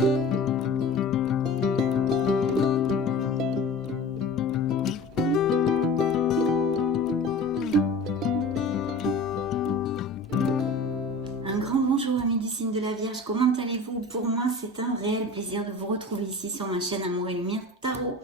Un grand bonjour amis du signe de la Vierge, comment allez-vous? Pour moi c'est un réel plaisir de vous retrouver ici sur ma chaîne Amour et Lumière Tarot.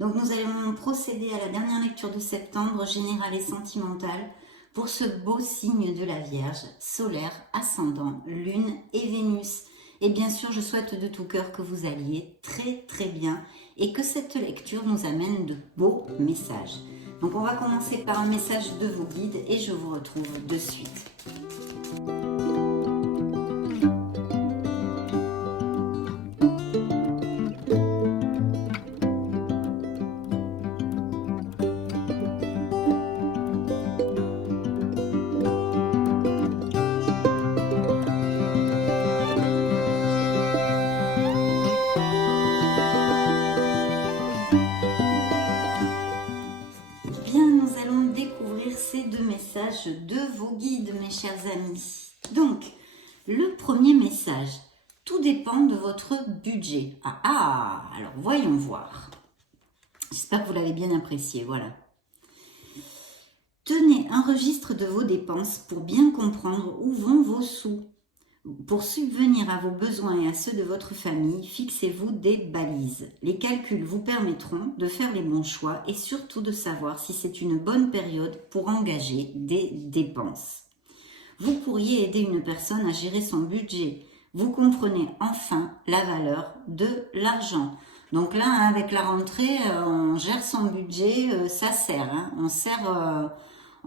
Donc nous allons procéder à la dernière lecture de septembre, générale et sentimentale, pour ce beau signe de la Vierge, solaire, ascendant, lune et Vénus. Et bien sûr je souhaite de tout cœur que vous alliez très bien et que cette lecture nous amène de beaux messages. Donc on va commencer par un message de vos guides et je vous retrouve de suite. Nous allons découvrir ces deux messages de vos guides, mes chers amis. Donc, le premier message, tout dépend de votre budget. Alors voyons voir. J'espère que vous l'avez bien apprécié, voilà. Tenez un registre de vos dépenses pour bien comprendre où vont vos sous. Pour subvenir à vos besoins et à ceux de votre famille, fixez-vous des balises. Les calculs vous permettront de faire les bons choix et surtout de savoir si c'est une bonne période pour engager des dépenses. Vous pourriez aider une personne à gérer son budget. Vous comprenez enfin la valeur de l'argent. Donc là, avec la rentrée, on gère son budget, ça sert. On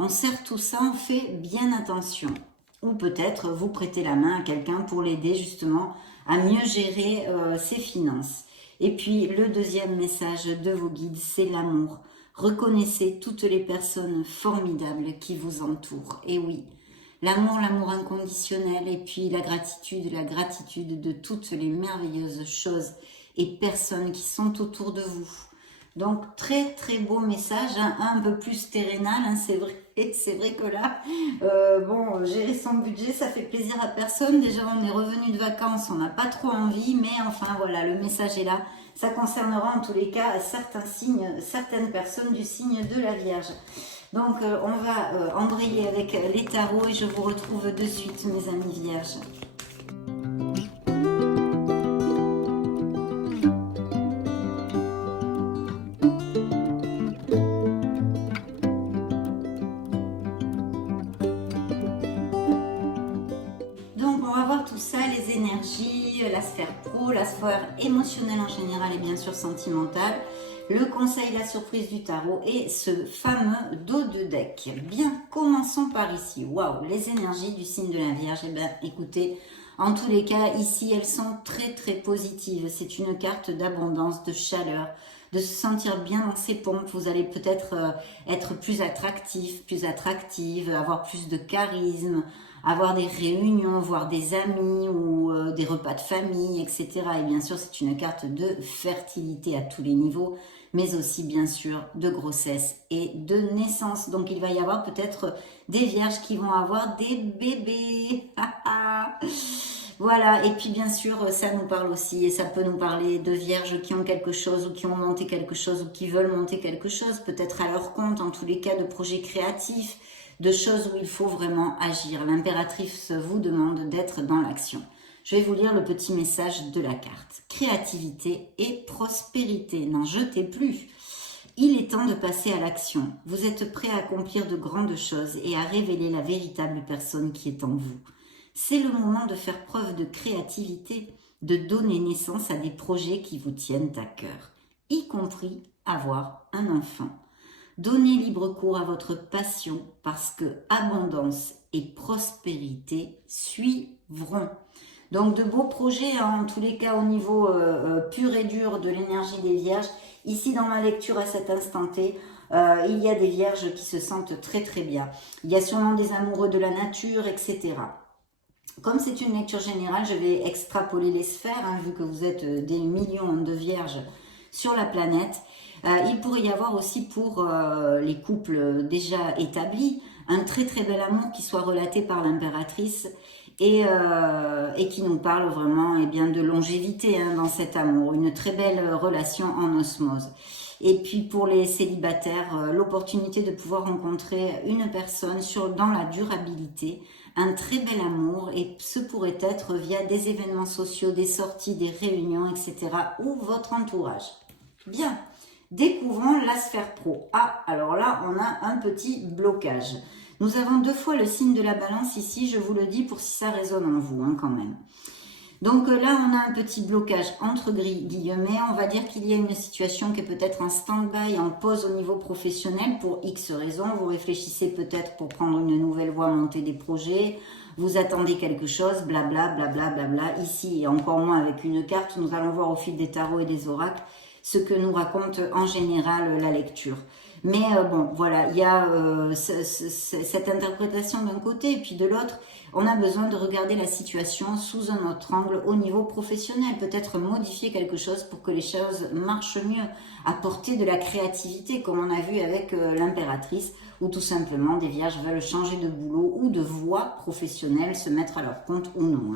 sert tout ça, on fait bien attention. Ou peut-être vous prêtez la main à quelqu'un pour l'aider justement à mieux gérer ses finances. Et puis le deuxième message de vos guides, c'est l'amour. Reconnaissez toutes les personnes formidables qui vous entourent. Et oui, l'amour inconditionnel et puis la gratitude de toutes les merveilleuses choses et personnes qui sont autour de vous. Donc très beau message, hein, un peu plus terrénal, hein, c'est vrai que là, gérer son budget, ça fait plaisir à personne. Déjà on est revenu de vacances, on n'a pas trop envie, mais enfin voilà, le message est là. Ça concernera en tous les cas certains signes, certaines personnes du signe de la Vierge. Donc on va embrayer avec les tarots et je vous retrouve de suite mes amis Vierges. Tout ça, les énergies, la sphère pro, la sphère émotionnelle en général et bien sûr sentimentale, le conseil, la surprise du tarot et ce fameux dos de deck. Bien, commençons par ici. Waouh, les énergies du signe de la Vierge. Eh bien, écoutez, en tous les cas, ici, elles sont très positives. C'est une carte d'abondance, de chaleur, de se sentir bien dans ses pompes. Vous allez peut-être être plus attractif, plus attractive, avoir plus de charisme, avoir des réunions, voir des amis ou des repas de famille, etc. Et bien sûr, c'est une carte de fertilité à tous les niveaux, mais aussi bien sûr de grossesse et de naissance. Donc il va y avoir peut-être des vierges qui vont avoir des bébés. Voilà, et puis bien sûr, ça nous parle aussi, et ça peut nous parler de vierges qui ont quelque chose, ou qui ont monté quelque chose, ou qui veulent monter quelque chose, peut-être à leur compte, en tous les cas de projets créatifs, de choses où il faut vraiment agir. L'impératrice vous demande d'être dans l'action. Je vais vous lire le petit message de la carte. Créativité et prospérité, n'en jetez plus. Il est temps de passer à l'action. Vous êtes prêt à accomplir de grandes choses et à révéler la véritable personne qui est en vous. C'est le moment de faire preuve de créativité, de donner naissance à des projets qui vous tiennent à cœur, y compris avoir un enfant. Donnez libre cours à votre passion parce que abondance et prospérité suivront. Donc de beaux projets, hein, en tous les cas au niveau pur et dur de l'énergie des vierges. Ici dans ma lecture à cet instant T, il y a des vierges qui se sentent très bien. Il y a sûrement des amoureux de la nature, etc. Comme c'est une lecture générale, je vais extrapoler les sphères, hein, vu que vous êtes des millions de vierges sur la planète. Il pourrait y avoir aussi pour les couples déjà établis un très bel amour qui soit relaté par l'impératrice et qui nous parle vraiment de longévité dans cet amour, une très belle relation en osmose. Et puis pour les célibataires, l'opportunité de pouvoir rencontrer une personne dans la durabilité, un très bel amour, et ce pourrait être via des événements sociaux, des sorties, des réunions, etc. ou votre entourage. Bien, découvrons la sphère pro. Ah, alors là, on a un petit blocage. Nous avons 2 fois le signe de la balance ici, je vous le dis pour si ça résonne en vous quand même. Donc là, on a un petit blocage entre guillemets. On va dire qu'il y a une situation qui est peut-être en stand-by, en pause au niveau professionnel pour X raisons. Vous réfléchissez peut-être pour prendre une nouvelle voie, monter des projets. Vous attendez quelque chose, blabla, blabla, blabla. Ici, et encore moins avec une carte, nous allons voir au fil des tarots et des oracles ce que nous raconte en général la lecture. Mais bon, voilà, il y a cette interprétation d'un côté et puis de l'autre, on a besoin de regarder la situation sous un autre angle au niveau professionnel, peut-être modifier quelque chose pour que les choses marchent mieux, apporter de la créativité comme on a vu avec l'impératrice, ou tout simplement des vierges veulent changer de boulot ou de voie professionnelle, se mettre à leur compte ou non.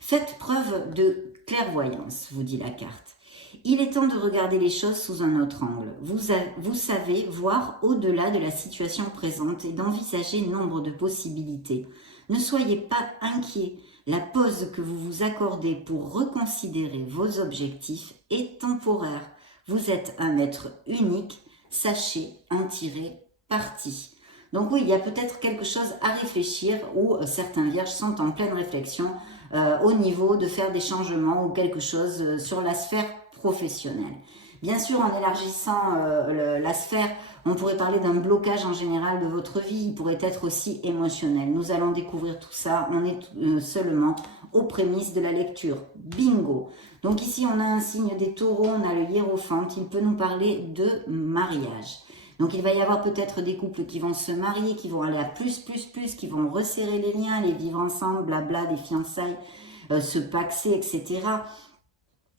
Faites preuve de clairvoyance, vous dit la carte. Il est temps de regarder les choses sous un autre angle. Vous savez voir au-delà de la situation présente et d'envisager nombre de possibilités. Ne soyez pas inquiets. La pause que vous vous accordez pour reconsidérer vos objectifs est temporaire. Vous êtes un être unique. Sachez en tirer parti. Donc oui, il y a peut-être quelque chose à réfléchir où certains vierges sont en pleine réflexion au niveau de faire des changements ou quelque chose sur la sphère professionnelle. Bien sûr, en élargissant la sphère, on pourrait parler d'un blocage en général de votre vie, il pourrait être aussi émotionnel. Nous allons découvrir tout ça, on est seulement aux prémices de la lecture. Bingo! Donc ici, on a un signe des taureaux, on a le hiérophante, il peut nous parler de mariage. Donc il va y avoir peut-être des couples qui vont se marier, qui vont aller à plus, qui vont resserrer les liens, les vivre ensemble, blabla, des fiançailles, se paxer, etc.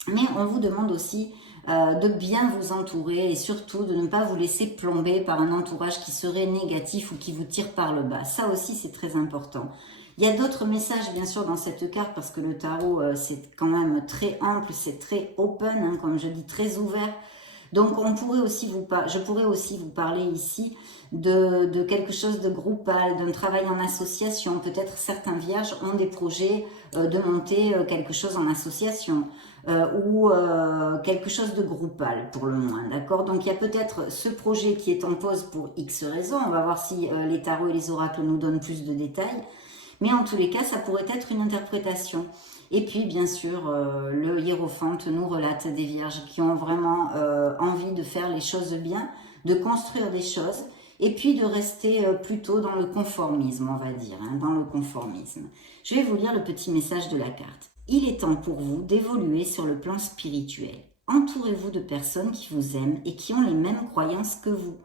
Mais on vous demande aussi de bien vous entourer et surtout de ne pas vous laisser plomber par un entourage qui serait négatif ou qui vous tire par le bas. Ça aussi, c'est très important. Il y a d'autres messages, bien sûr, dans cette carte parce que le tarot, c'est quand même très ample, c'est très open, comme je dis, très ouvert. Donc, je pourrais aussi vous parler ici de quelque chose de groupal, d'un travail en association. Peut-être certains vierges ont des projets de monter quelque chose en association ou quelque chose de groupal pour le moins, d'accord? Donc, il y a peut-être ce projet qui est en pause pour X raisons. On va voir si les tarots et les oracles nous donnent plus de détails. Mais en tous les cas, ça pourrait être une interprétation. Et puis, bien sûr, le hiérophante nous relate des vierges qui ont vraiment envie de faire les choses bien, de construire des choses, et puis de rester plutôt dans le conformisme, on va dire, dans le conformisme. Je vais vous lire le petit message de la carte. Il est temps pour vous d'évoluer sur le plan spirituel. Entourez-vous de personnes qui vous aiment et qui ont les mêmes croyances que vous.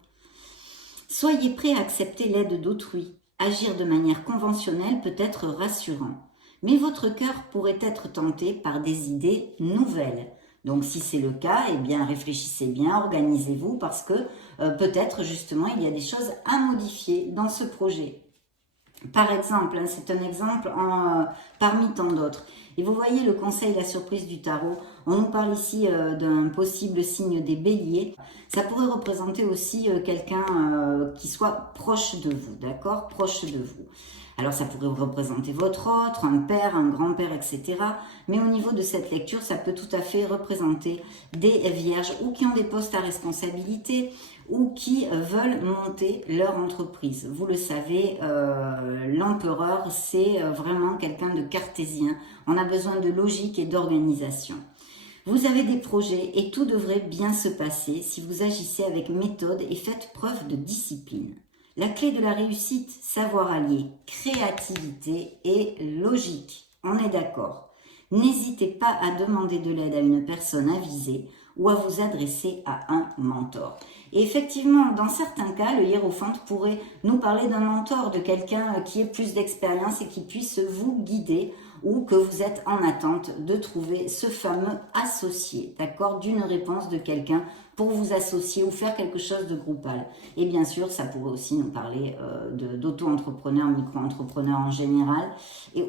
Soyez prêts à accepter l'aide d'autrui. Agir de manière conventionnelle peut être rassurant. Mais votre cœur pourrait être tenté par des idées nouvelles. Donc si c'est le cas, eh bien réfléchissez bien, organisez-vous parce que peut-être justement il y a des choses à modifier dans ce projet. Par exemple, c'est un exemple parmi tant d'autres. Et vous voyez le conseil, la surprise du tarot. On nous parle ici d'un possible signe des béliers. Ça pourrait représenter aussi quelqu'un qui soit proche de vous, d'accord? Proche de vous. Alors ça pourrait représenter votre autre, un père, un grand-père, etc. Mais au niveau de cette lecture, ça peut tout à fait représenter des vierges ou qui ont des postes à responsabilité ou qui veulent monter leur entreprise. Vous le savez, l'empereur, c'est vraiment quelqu'un de cartésien. On a besoin de logique et d'organisation. Vous avez des projets et tout devrait bien se passer si vous agissez avec méthode et faites preuve de discipline. La clé de la réussite, savoir allier créativité et logique. On est d'accord. N'hésitez pas à demander de l'aide à une personne avisée ou à vous adresser à un mentor. Et effectivement, dans certains cas, le hiérophante pourrait nous parler d'un mentor, de quelqu'un qui ait plus d'expérience et qui puisse vous guider ou que vous êtes en attente de trouver ce fameux associé, d'accord, d'une réponse de quelqu'un pour vous associer ou faire quelque chose de groupal. Et bien sûr, ça pourrait aussi nous parler d'auto-entrepreneurs, micro-entrepreneurs en général,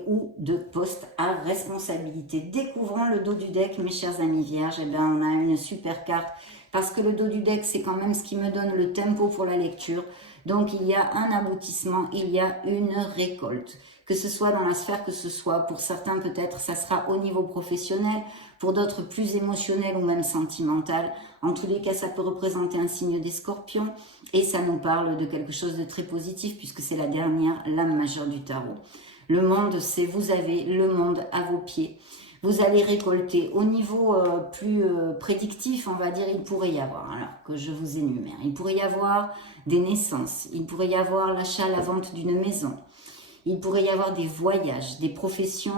ou de postes à responsabilité. Découvrons le dos du deck, mes chers amis vierges. Eh bien, on a une super carte, parce que le dos du deck, c'est quand même ce qui me donne le tempo pour la lecture. Donc, il y a un aboutissement, il y a une récolte. Que ce soit dans la sphère, que ce soit pour certains peut-être, ça sera au niveau professionnel, pour d'autres plus émotionnel ou même sentimental. En tous les cas, ça peut représenter un signe des scorpions et ça nous parle de quelque chose de très positif puisque c'est la dernière lame majeure du tarot. Le monde, c'est vous avez le monde à vos pieds. Vous allez récolter. Au niveau plus prédictif, on va dire, il pourrait y avoir, alors que je vous énumère, il pourrait y avoir des naissances, il pourrait y avoir l'achat, la vente d'une maison, il pourrait y avoir des voyages, des professions,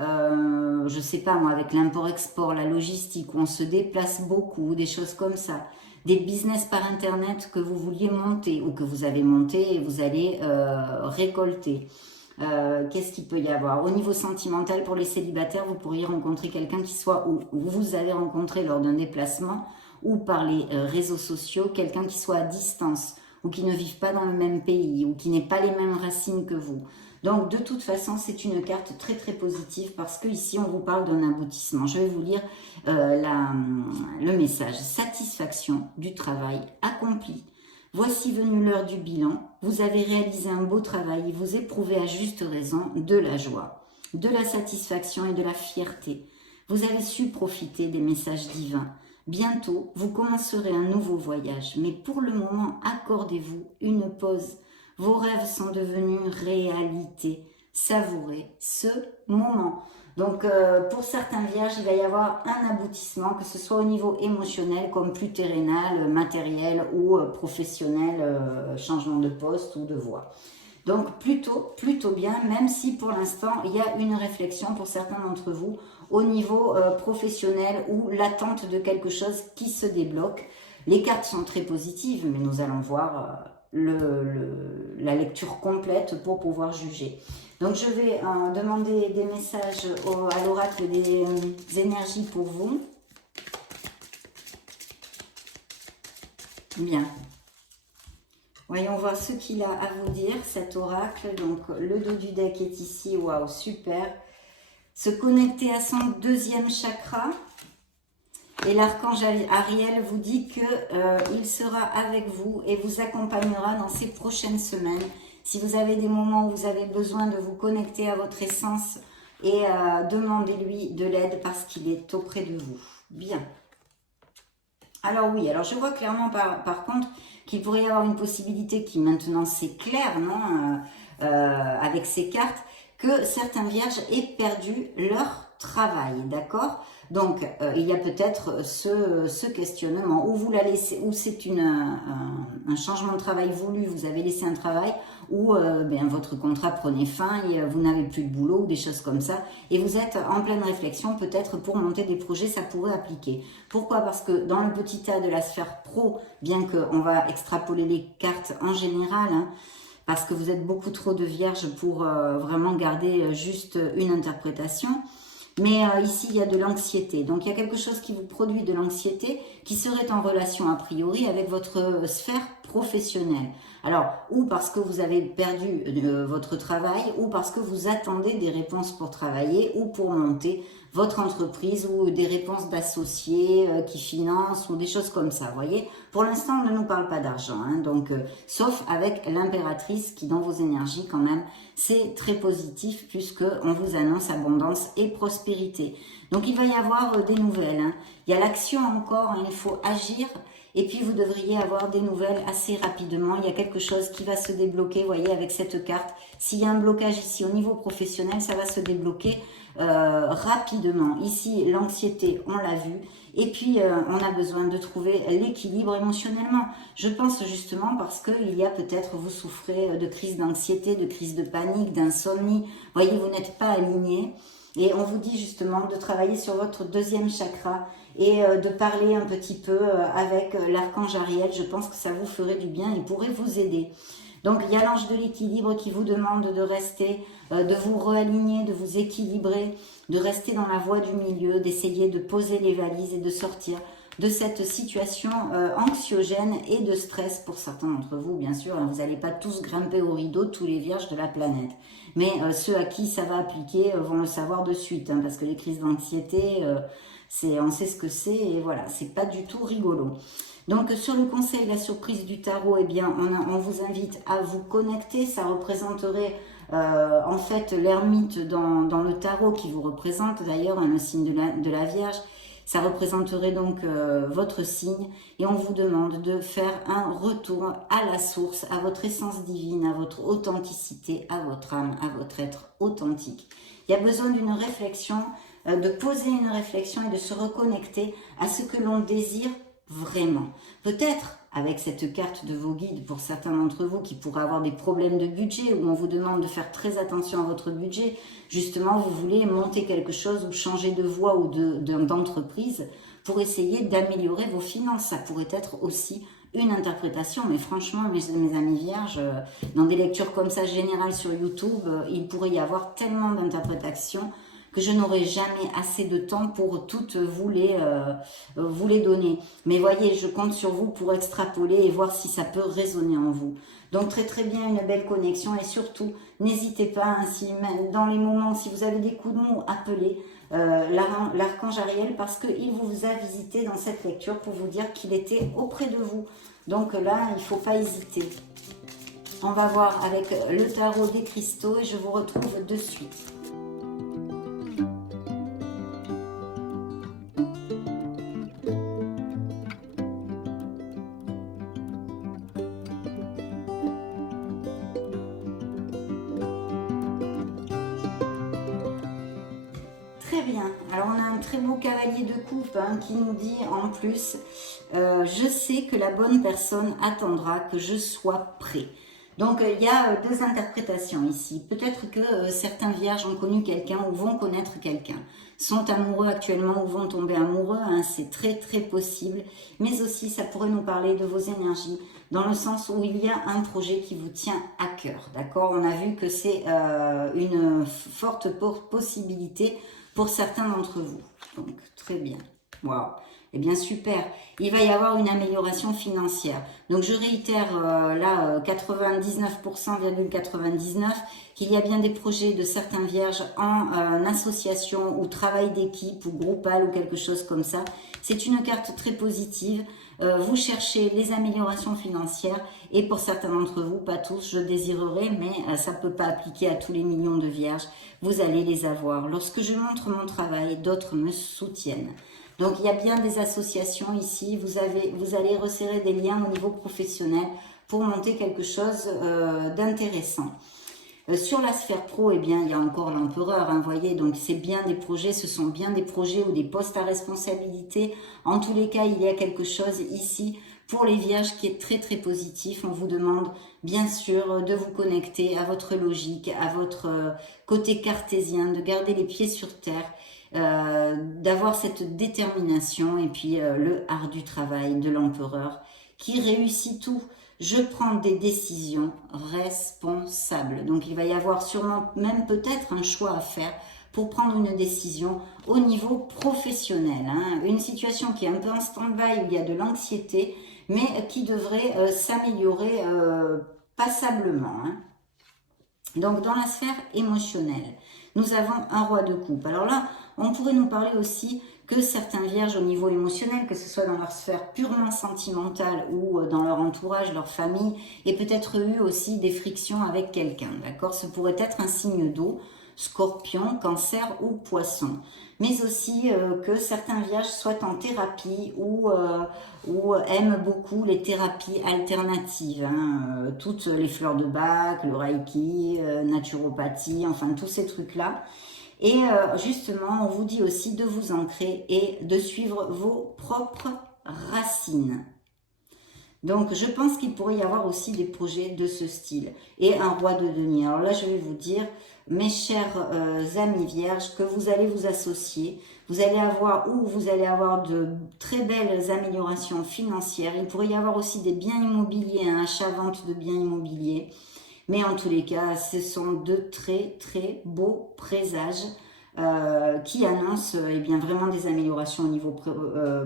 je sais pas moi, avec l'import-export, la logistique, où on se déplace beaucoup, des choses comme ça. Des business par internet que vous vouliez monter ou que vous avez monté et vous allez récolter. Qu'est-ce qu'il peut y avoir? Au niveau sentimental, pour les célibataires, vous pourriez rencontrer quelqu'un qui soit, ou vous avez rencontré lors d'un déplacement, ou par les réseaux sociaux, quelqu'un qui soit à distance, ou qui ne vive pas dans le même pays, ou qui n'ait pas les mêmes racines que vous. Donc de toute façon, c'est une carte très très positive, parce que ici on vous parle d'un aboutissement. Je vais vous lire le message. Satisfaction du travail accompli. Voici venue l'heure du bilan. Vous avez réalisé un beau travail et vous éprouvez à juste raison de la joie, de la satisfaction et de la fierté. Vous avez su profiter des messages divins. Bientôt, vous commencerez un nouveau voyage, mais pour le moment, accordez-vous une pause. Vos rêves sont devenus réalité. Savourez ce moment. Donc, pour certains vierges, il va y avoir un aboutissement, que ce soit au niveau émotionnel, comme plus terrénal, matériel ou professionnel, changement de poste ou de voie. Donc, plutôt bien, même si pour l'instant, il y a une réflexion pour certains d'entre vous au niveau professionnel ou l'attente de quelque chose qui se débloque. Les cartes sont très positives, mais nous allons voir la lecture complète pour pouvoir juger. Donc je vais demander des messages à l'oracle des énergies pour vous. Bien. Voyons voir ce qu'il a à vous dire, cet oracle. Donc le dos du deck est ici, waouh, super. Se connecter à son deuxième chakra. Et l'archange Ariel vous dit qu'il sera avec vous et vous accompagnera dans ces prochaines semaines. Si vous avez des moments où vous avez besoin de vous connecter à votre essence et demandez-lui de l'aide parce qu'il est auprès de vous. Bien. Alors oui, alors je vois clairement par contre qu'il pourrait y avoir une possibilité qui maintenant c'est clair, non, avec ces cartes, que certains vierges aient perdu leur travail, d'accord? Donc, il y a peut-être ce questionnement, où vous la laissez, où c'est un changement de travail voulu, vous avez laissé un travail, où votre contrat prenait fin et vous n'avez plus de boulot, ou des choses comme ça, et vous êtes en pleine réflexion, peut-être pour monter des projets, ça pourrait appliquer. Pourquoi? Parce que dans le petit tas de la sphère pro, bien qu'on va extrapoler les cartes en général, hein, parce que vous êtes beaucoup trop de vierges pour vraiment garder juste une interprétation. Mais ici, il y a de l'anxiété. Donc, il y a quelque chose qui vous produit de l'anxiété qui serait en relation a priori avec votre sphère professionnelle. Alors, ou parce que vous avez perdu votre travail, ou parce que vous attendez des réponses pour travailler ou pour monter votre entreprise, ou des réponses d'associés qui financent, ou des choses comme ça, vous voyez. Pour l'instant, on ne nous parle pas d'argent, hein, donc, sauf avec l'impératrice qui, dans vos énergies, quand même, c'est très positif puisqu'on vous annonce abondance et prospérité. Donc, il va y avoir des nouvelles, hein. Il y a l'action encore, hein, il faut agir. Et puis, vous devriez avoir des nouvelles assez rapidement. Il y a quelque chose qui va se débloquer, vous voyez, avec cette carte. S'il y a un blocage ici au niveau professionnel, ça va se débloquer rapidement. Ici, l'anxiété, on l'a vu. Et puis, on a besoin de trouver l'équilibre émotionnellement. Je pense justement parce qu'il y a peut-être, vous souffrez de crise d'anxiété, de crise de panique, d'insomnie. Vous voyez, vous n'êtes pas aligné. Et on vous dit justement de travailler sur votre deuxième chakra et de parler un petit peu avec l'archange Ariel. Je pense que ça vous ferait du bien et pourrait vous aider. Donc il y a l'ange de l'équilibre qui vous demande de rester, de vous réaligner, de vous équilibrer, de rester dans la voie du milieu, d'essayer de poser les valises et de sortir de cette situation anxiogène et de stress pour certains d'entre vous, bien sûr. Vous n'allez pas tous grimper au rideau, tous les vierges de la planète. Mais ceux à qui ça va appliquer vont le savoir de suite, hein, parce que les crises d'anxiété, on sait ce que c'est, et voilà, c'est pas du tout rigolo. Donc sur le conseil, la surprise du tarot, eh bien, on vous invite à vous connecter. Ça représenterait en fait l'ermite dans le tarot qui vous représente, d'ailleurs, le signe de la Vierge. Ça représenterait donc votre signe, et on vous demande de faire un retour à la source, à votre essence divine, à votre authenticité, à votre âme, à votre être authentique. Il y a besoin d'une réflexion, de poser une réflexion et de se reconnecter à ce que l'on désire vraiment. Peut-être avec cette carte de vos guides, pour certains d'entre vous qui pourraient avoir des problèmes de budget, où on vous demande de faire très attention à votre budget, justement vous voulez monter quelque chose ou changer de voie ou d'entreprise pour essayer d'améliorer vos finances. Ça pourrait être aussi une interprétation, mais franchement mes amis vierges, dans des lectures comme ça générales sur YouTube, il pourrait y avoir tellement d'interprétations que je n'aurai jamais assez de temps pour toutes vous les donner. Mais voyez, je compte sur vous pour extrapoler et voir si ça peut résonner en vous. Donc très bien, une belle connexion, et surtout, n'hésitez pas, hein, dans les moments, si vous avez des coups de mou, appelez l'archange Ariel, parce qu'il vous a visité dans cette lecture pour vous dire qu'il était auprès de vous. Donc là, il ne faut pas hésiter. On va voir avec le tarot des cristaux et je vous retrouve de suite. Très bien, alors on a un très beau cavalier de coupe qui nous dit en plus je sais que la bonne personne attendra que je sois prêt. Donc il y a deux interprétations ici. Peut-être que certains vierges ont connu quelqu'un ou vont connaître quelqu'un, sont amoureux actuellement ou vont tomber amoureux, hein, c'est très possible. Mais aussi ça pourrait nous parler de vos énergies, dans le sens où il y a un projet qui vous tient à cœur, d'accord? On a vu que c'est une forte possibilité pour certains d'entre vous. Donc, très bien. Waouh. Eh bien, super. Il va y avoir une amélioration financière. Donc, je réitère là, 99,99% qu'il y a bien des projets de certains vierges en association ou travail d'équipe ou groupal ou quelque chose comme ça. C'est une carte très positive. Vous cherchez les améliorations financières, et pour certains d'entre vous, pas tous, je désirerais, mais ça ne peut pas appliquer à tous les millions de vierges, vous allez les avoir. Lorsque je montre mon travail, d'autres me soutiennent. Donc il y a bien des associations ici, vous allez resserrer des liens au niveau professionnel pour monter quelque chose d'intéressant. Sur la sphère pro, eh bien, il y a encore l'empereur, hein, voyez, donc c'est bien des projets, ce sont bien des projets ou des postes à responsabilité. En tous les cas, il y a quelque chose ici pour les vierges qui est très positif. On vous demande bien sûr de vous connecter à votre logique, à votre côté cartésien, de garder les pieds sur terre, d'avoir cette détermination, et puis le art du travail de l'empereur qui réussit tout. Je prends des décisions responsables. Donc, il va y avoir sûrement même peut-être un choix à faire pour prendre une décision au niveau professionnel. Hein. Une situation qui est un peu en stand-by, où il y a de l'anxiété, mais qui devrait s'améliorer passablement. Hein. Donc, dans la sphère émotionnelle, nous avons un roi de coupe. Alors là, on pourrait nous parler aussi que certains vierges au niveau émotionnel, que ce soit dans leur sphère purement sentimentale ou dans leur entourage, leur famille, aient peut-être eu aussi des frictions avec quelqu'un, d'accord? Ce pourrait être un signe d'eau, Scorpion, Cancer ou Poisson. Mais aussi que certains vierges soient en thérapie ou aiment beaucoup les thérapies alternatives, hein, toutes les fleurs de Bach, le Reiki, naturopathie, enfin tous ces trucs-là. Et justement, on vous dit aussi de vous ancrer et de suivre vos propres racines. Donc, je pense qu'il pourrait y avoir aussi des projets de ce style. Et un roi de denier. Alors là, je vais vous dire, mes chers amis vierges, que vous allez vous associer. Vous allez avoir de très belles améliorations financières. Il pourrait y avoir aussi des biens immobiliers, un achat-vente de biens immobiliers. Mais en tous les cas, ce sont de très très beaux présages qui annoncent eh bien, vraiment des améliorations au niveau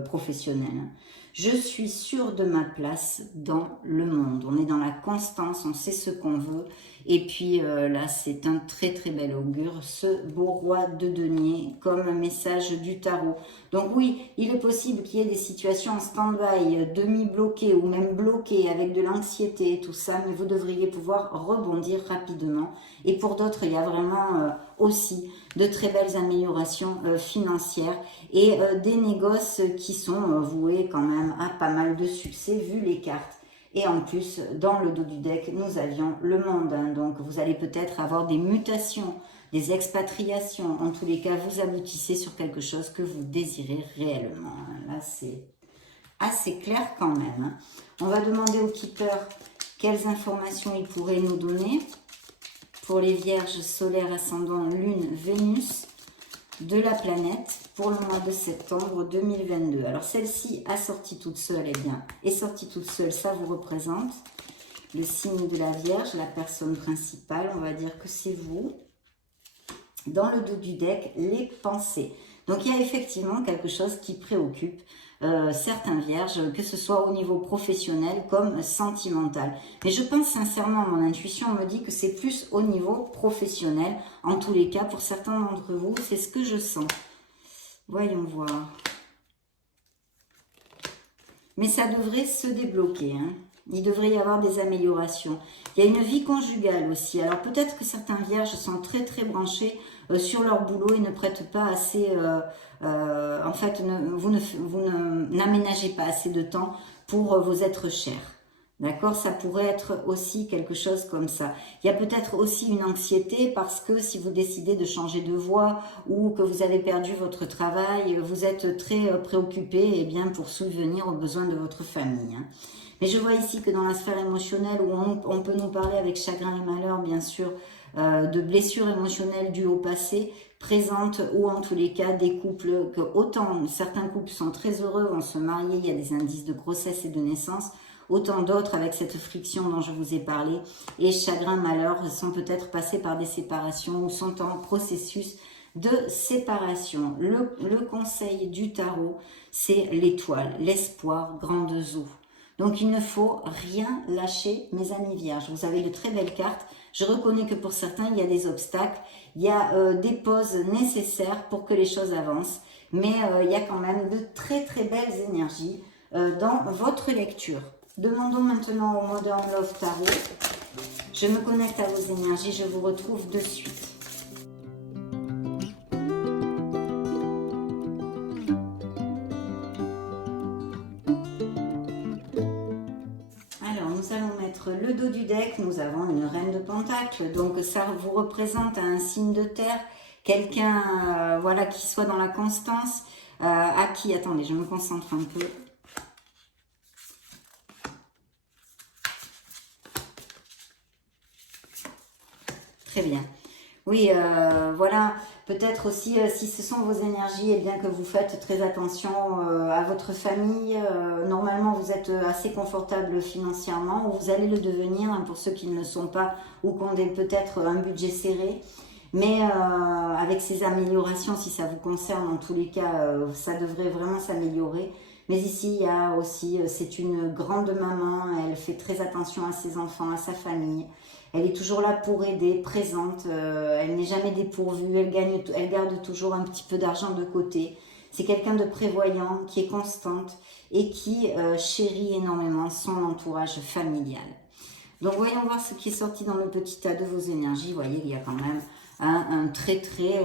professionnel. Je suis sûre de ma place dans le monde. On est dans la constance, on sait ce qu'on veut. Et puis là, c'est un très très bel augure, ce beau roi de denier, comme un message du tarot. Donc oui, il est possible qu'il y ait des situations en stand-by, demi-bloquées ou même bloquées avec de l'anxiété et tout ça, mais vous devriez pouvoir rebondir rapidement. Et pour d'autres, il y a vraiment aussi de très belles améliorations financières et des négoces qui sont voués quand même à pas mal de succès vu les cartes. Et en plus, dans le dos du deck, nous avions le monde. Hein, donc, vous allez peut-être avoir des mutations, des expatriations. En tous les cas, vous aboutissez sur quelque chose que vous désirez réellement. Là, c'est assez clair quand même. Hein. On va demander au keeper quelles informations il pourrait nous donner pour les vierges solaires, ascendant, lune, Vénus de la planète pour le mois de septembre 2022. Alors celle-ci a sorti toute seule, eh bien, est sortie toute seule, ça vous représente le signe de la Vierge, la personne principale, on va dire que c'est vous. Dans le dos du deck, les pensées. Donc il y a effectivement quelque chose qui préoccupe certains vierges, que ce soit au niveau professionnel comme sentimental. Mais je pense sincèrement, mon intuition me dit que c'est plus au niveau professionnel. En tous les cas, pour certains d'entre vous, c'est ce que je sens. Voyons voir. Mais ça devrait se débloquer. Hein. Il devrait y avoir des améliorations. Il y a une vie conjugale aussi. Alors peut-être que certains vierges sont très très branchés sur leur boulot et ne prêtent pas assez... en fait, vous n'aménagez pas assez de temps pour vos êtres chers. D'accord? Ça pourrait être aussi quelque chose comme ça. Il y a peut-être aussi une anxiété parce que si vous décidez de changer de voie ou que vous avez perdu votre travail, vous êtes très préoccupé eh bien, pour subvenir aux besoins de votre famille. Hein. Mais je vois ici que dans la sphère émotionnelle, où on peut nous parler avec chagrin et malheur, bien sûr, de blessures émotionnelles dues au passé, présentes ou en tous les cas des couples, que autant certains couples sont très heureux, vont se marier, il y a des indices de grossesse et de naissance, autant d'autres avec cette friction dont je vous ai parlé, et chagrin, malheur, sont peut-être passés par des séparations ou sont en processus de séparation. Le conseil du tarot, c'est l'étoile, l'espoir, grandes eaux. Donc, il ne faut rien lâcher, mes amis vierges. Vous avez de très belles cartes. Je reconnais que pour certains, il y a des obstacles. Il y a des pauses nécessaires pour que les choses avancent. Mais il y a quand même de très, très belles énergies dans votre lecture. Demandons maintenant au Modern Love Tarot. Je me connecte à vos énergies. Je vous retrouve de suite. Nous allons mettre le dos du deck, nous avons une reine de pentacle, donc ça vous représente un signe de terre, quelqu'un voilà, qui soit dans la constance, à qui, attendez, je me concentre un peu. Très bien. Oui, voilà, peut-être aussi si ce sont vos énergies, eh bien que vous faites très attention à votre famille. Normalement, vous êtes assez confortable financièrement, ou vous allez le devenir hein, pour ceux qui ne le sont pas, ou qui ont peut-être un budget serré. Mais avec ces améliorations, si ça vous concerne, en tous les cas, ça devrait vraiment s'améliorer. Mais ici, il y a aussi, c'est une grande maman, elle fait très attention à ses enfants, à sa famille. Elle est toujours là pour aider, présente, elle n'est jamais dépourvue, elle garde toujours un petit peu d'argent de côté. C'est quelqu'un de prévoyant, qui est constante et qui chérit énormément son entourage familial. Donc voyons voir ce qui est sorti dans le petit tas de vos énergies. Vous voyez, il y a quand même un très très...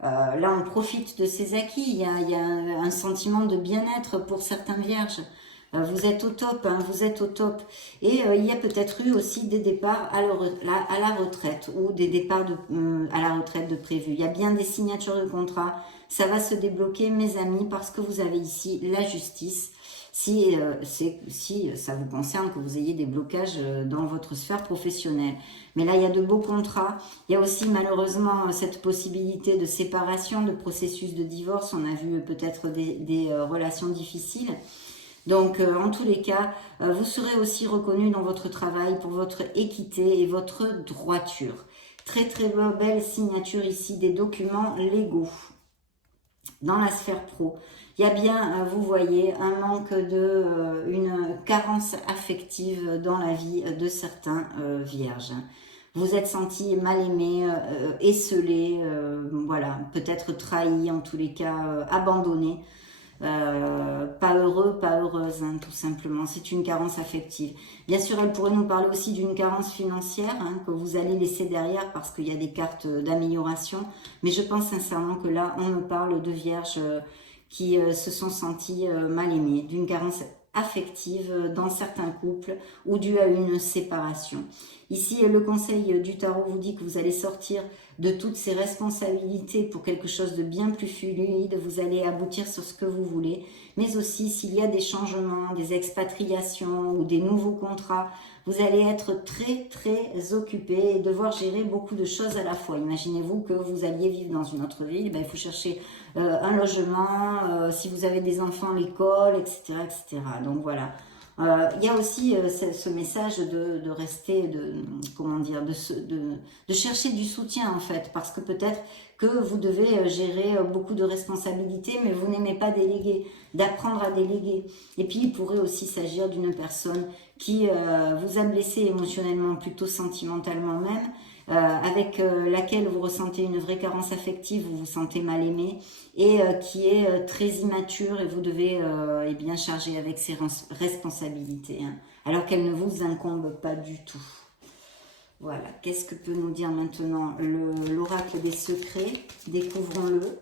là, on profite de ses acquis. Il y a un sentiment de bien-être pour certains vierges. Vous êtes au top, hein, vous êtes au top. Et il y a peut-être eu aussi des départs à la retraite ou des départs à la retraite de prévu. Il y a bien des signatures de contrat. Ça va se débloquer, mes amis, parce que vous avez ici la justice. si ça vous concerne, que vous ayez des blocages dans votre sphère professionnelle. Mais là, il y a de beaux contrats. Il y a aussi malheureusement cette possibilité de séparation, de processus de divorce. On a vu peut-être des relations difficiles. Donc, en tous les cas, vous serez aussi reconnu dans votre travail pour votre équité et votre droiture. Très très belle signature ici des documents légaux. Dans la sphère pro, il y a bien, vous voyez, un manque une carence affective dans la vie de certains vierges. Vous êtes senti mal aimé, esselé, voilà, peut-être trahi, en tous les cas, abandonné. Pas heureux, pas heureuse, hein, tout simplement. C'est une carence affective. Bien sûr, elle pourrait nous parler aussi d'une carence financière hein, que vous allez laisser derrière parce qu'il y a des cartes d'amélioration. Mais je pense sincèrement que là, on me parle de vierges qui se sont senties mal aimées, d'une carence affective dans certains couples ou due à une séparation. Ici, le conseil du tarot vous dit que vous allez sortir de toutes ces responsabilités pour quelque chose de bien plus fluide, vous allez aboutir sur ce que vous voulez, mais aussi s'il y a des changements, des expatriations ou des nouveaux contrats, vous allez être très très occupé et devoir gérer beaucoup de choses à la fois. Imaginez-vous que vous alliez vivre dans une autre ville, ben, il faut chercher un logement, si vous avez des enfants, l'école, etc., etc. Donc voilà. Il y a aussi ce message de rester, comment dire, de chercher du soutien en fait, parce que peut-être que vous devez gérer beaucoup de responsabilités, mais vous n'aimez pas déléguer, d'apprendre à déléguer. Et puis il pourrait aussi s'agir d'une personne qui vous a blessé émotionnellement, plutôt sentimentalement même, avec laquelle vous ressentez une vraie carence affective, vous vous sentez mal aimé et qui est très immature et vous devez eh bien charger avec ses responsabilités, hein, alors qu'elle ne vous incombe pas du tout. Voilà, qu'est-ce que peut nous dire maintenant l'oracle des secrets? Découvrons-le.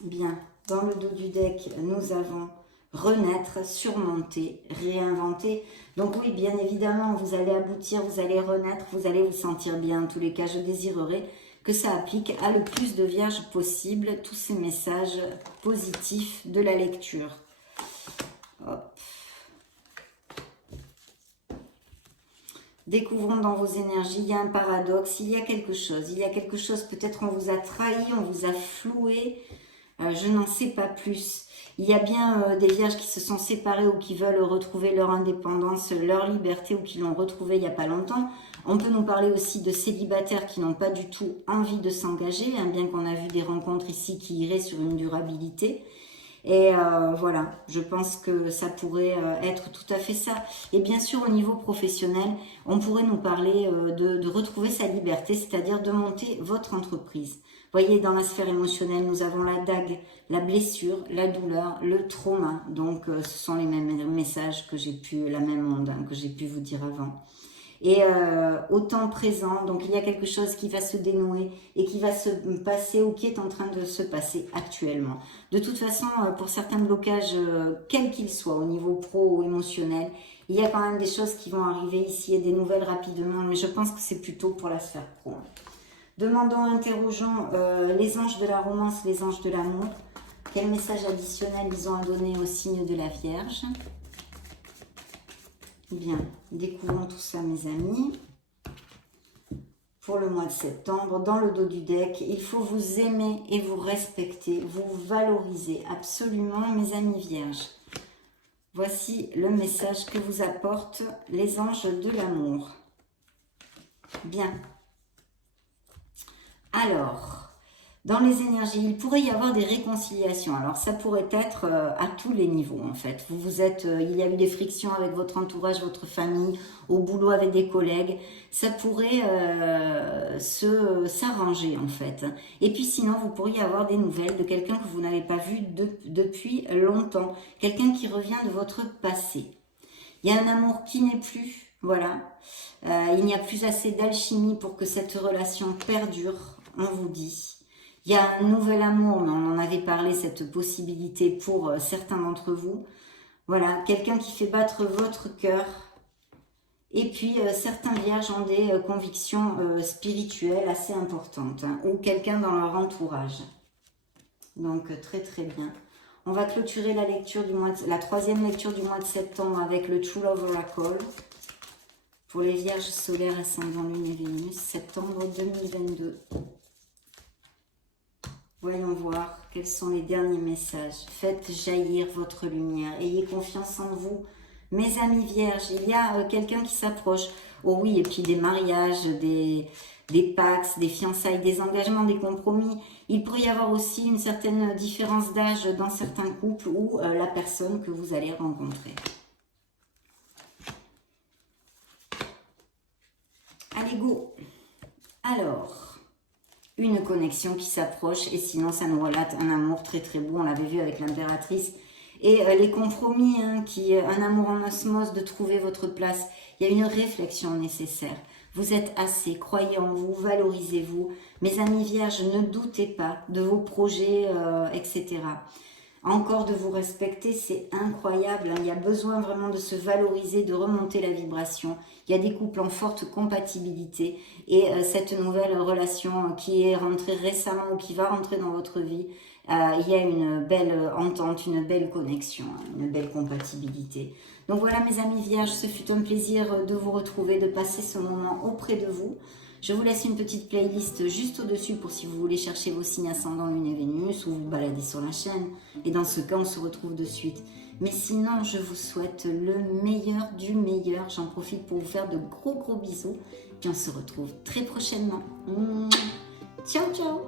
Bien, dans le dos du deck, nous avons renaître, surmonter, réinventer. Donc oui, bien évidemment, vous allez aboutir, vous allez renaître, vous allez vous sentir bien. En tous les cas, je désirerais que ça applique à le plus de vierges possible, tous ces messages positifs de la lecture. Hop. Découvrons dans vos énergies, il y a un paradoxe, il y a quelque chose, peut-être on vous a trahi, on vous a floué, je n'en sais pas plus. Il y a bien des vierges qui se sont séparées ou qui veulent retrouver leur indépendance, leur liberté ou qui l'ont retrouvée il n'y a pas longtemps. On peut nous parler aussi de célibataires qui n'ont pas du tout envie de s'engager, hein, bien qu'on a vu des rencontres ici qui iraient sur une durabilité. Et voilà, je pense que ça pourrait être tout à fait ça. Et bien sûr, au niveau professionnel, on pourrait nous parler de retrouver sa liberté, c'est-à-dire de monter votre entreprise. Vous voyez, dans la sphère émotionnelle, nous avons la dague, la blessure, la douleur, le trauma. Donc, ce sont les mêmes messages que j'ai pu, la même onde hein, que j'ai pu vous dire avant. Et au temps présent, donc il y a quelque chose qui va se dénouer et qui va se passer ou qui est en train de se passer actuellement. De toute façon, pour certains blocages, quels qu'ils soient, au niveau pro ou émotionnel, il y a quand même des choses qui vont arriver ici et des nouvelles rapidement, mais je pense que c'est plutôt pour la sphère pro. Demandons, interrogeons les anges de la romance, les anges de l'amour. Quel message additionnel ils ont à donner au signe de la Vierge? Bien, découvrons tout ça mes amis. Pour le mois de septembre, dans le dos du deck, il faut vous aimer et vous respecter, vous valoriser absolument mes amis vierges. Voici le message que vous apportent les anges de l'amour. Bien. Alors, dans les énergies, il pourrait y avoir des réconciliations. Alors, ça pourrait être à tous les niveaux, en fait. Il y a eu des frictions avec votre entourage, votre famille, au boulot avec des collègues. Ça pourrait s'arranger, en fait. Et puis, sinon, vous pourriez avoir des nouvelles de quelqu'un que vous n'avez pas vu depuis longtemps. Quelqu'un qui revient de votre passé. Il y a un amour qui n'est plus, voilà. Il n'y a plus assez d'alchimie pour que cette relation perdure, on vous dit. Il y a un nouvel amour, mais on en avait parlé, cette possibilité pour certains d'entre vous. Voilà, quelqu'un qui fait battre votre cœur Et puis, certains vierges ont des convictions spirituelles assez importantes, hein, ou quelqu'un dans leur entourage. Donc, très très bien. On va clôturer la lecture du mois la troisième lecture du mois de septembre avec le True Love Oracle. Pour les vierges solaires, ascendant Lune et Vénus, septembre 2022. Voyons voir quels sont les derniers messages. Faites jaillir votre lumière. Ayez confiance en vous. Mes amis vierges, il y a quelqu'un qui s'approche. Oh oui, et puis des mariages, des pactes, des fiançailles, des engagements, des compromis. Il pourrait y avoir aussi une certaine différence d'âge dans certains couples ou la personne que vous allez rencontrer. Allez, go! Alors, une connexion qui s'approche et sinon ça nous relate un amour très très beau. On l'avait vu avec l'impératrice. Et les compromis, hein, un amour en osmose, de trouver votre place. Il y a une réflexion nécessaire. Vous êtes assez, croyez en vous, valorisez-vous. Mes amis vierges, ne doutez pas de vos projets, etc. Encore de vous respecter, c'est incroyable. Hein. Il y a besoin vraiment de se valoriser, de remonter la vibration. Il y a des couples en forte compatibilité. Et cette nouvelle relation qui est rentrée récemment ou qui va rentrer dans votre vie, il y a une belle entente, une belle connexion, une belle compatibilité. Donc voilà mes amis vierges, ce fut un plaisir de vous retrouver, de passer ce moment auprès de vous. Je vous laisse une petite playlist juste au-dessus pour si vous voulez chercher vos signes ascendants Lune et Vénus ou vous balader sur la chaîne. Et dans ce cas, on se retrouve de suite. Mais sinon, je vous souhaite le meilleur du meilleur. J'en profite pour vous faire de gros bisous. Puis on se retrouve très prochainement. Ciao, ciao!